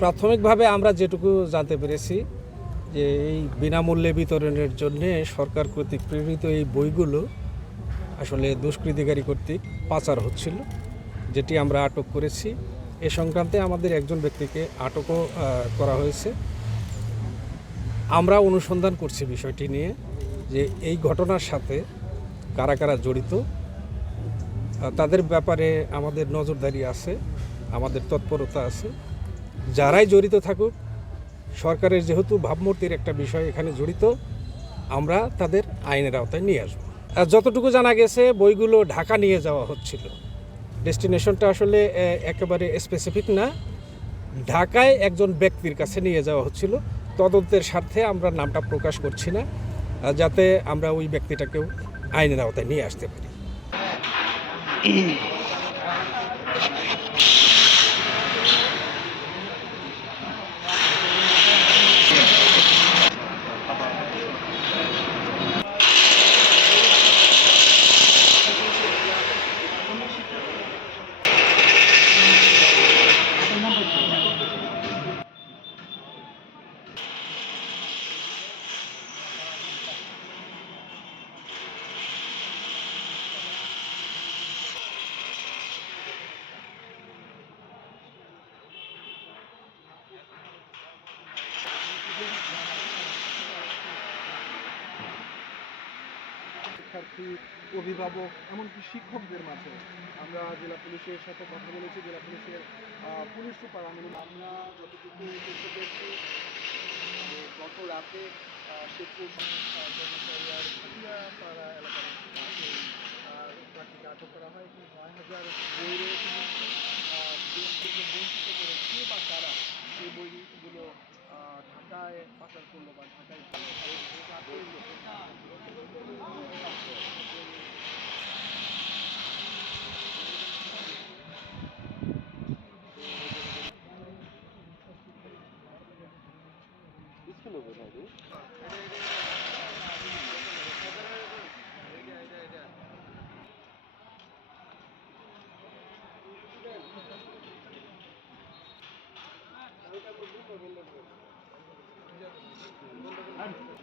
প্রাথমিকভাবে আমরা যেটুকু জানতে পেরেছি যে এই বিনামূল্যে বিতরণের জন্য সরকার কর্তৃক প্রেরিত এই বইগুলো আসলে দুষ্কৃতিকারী কর্তৃক পাচার হচ্ছিল, যেটি আমরা আটক করেছি। এ সংক্রান্তে আমাদের একজন ব্যক্তিকে আটকও করা হয়েছে। আমরা অনুসন্ধান করছি বিষয়টি নিয়ে যে এই ঘটনার সাথে কারা কারা জড়িত তাদের ব্যাপারে আমাদের নজরদারি আছে, আমাদের তৎপরতা আছে। যারাই জড়িত থাকুক, সরকারের যেহেতু ভাবমূর্তির একটা বিষয় এখানে জড়িত, আমরা তাদের আইনের আওতায় নিয়ে আসব। আর যতটুকু জানা গেছে, বইগুলো ঢাকা নিয়ে যাওয়া হচ্ছিল। ডেস্টিনেশনটা আসলে একেবারে স্পেসিফিক না। ঢাকায় একজন ব্যক্তির কাছে নিয়ে যাওয়া হচ্ছিল। তদন্তের স্বার্থে আমরা নামটা প্রকাশ করছি না যাতে আমরা ওই ব্যক্তিটাকেও আইনের আওতায় নিয়ে আসতে পারি। শিক্ষার্থী, অভিভাবক, এমনকি শিক্ষকদের মাঝে। আমরা জেলা পুলিশের সাথে কথা বলেছি, জেলা পুলিশের পুলিশ সুপার আমিনুল আমরা যতটুকু তথ্য পেয়েছি গত রাতে শেখপুর খাটিয়াপাড়া এলাকার আটক করা হয়। এবং নয় হাজার বই রয়েছে বঞ্চিত করে কে বা কারা এই বইগুলো ঢাকায় পাচার করল বা ఇది అది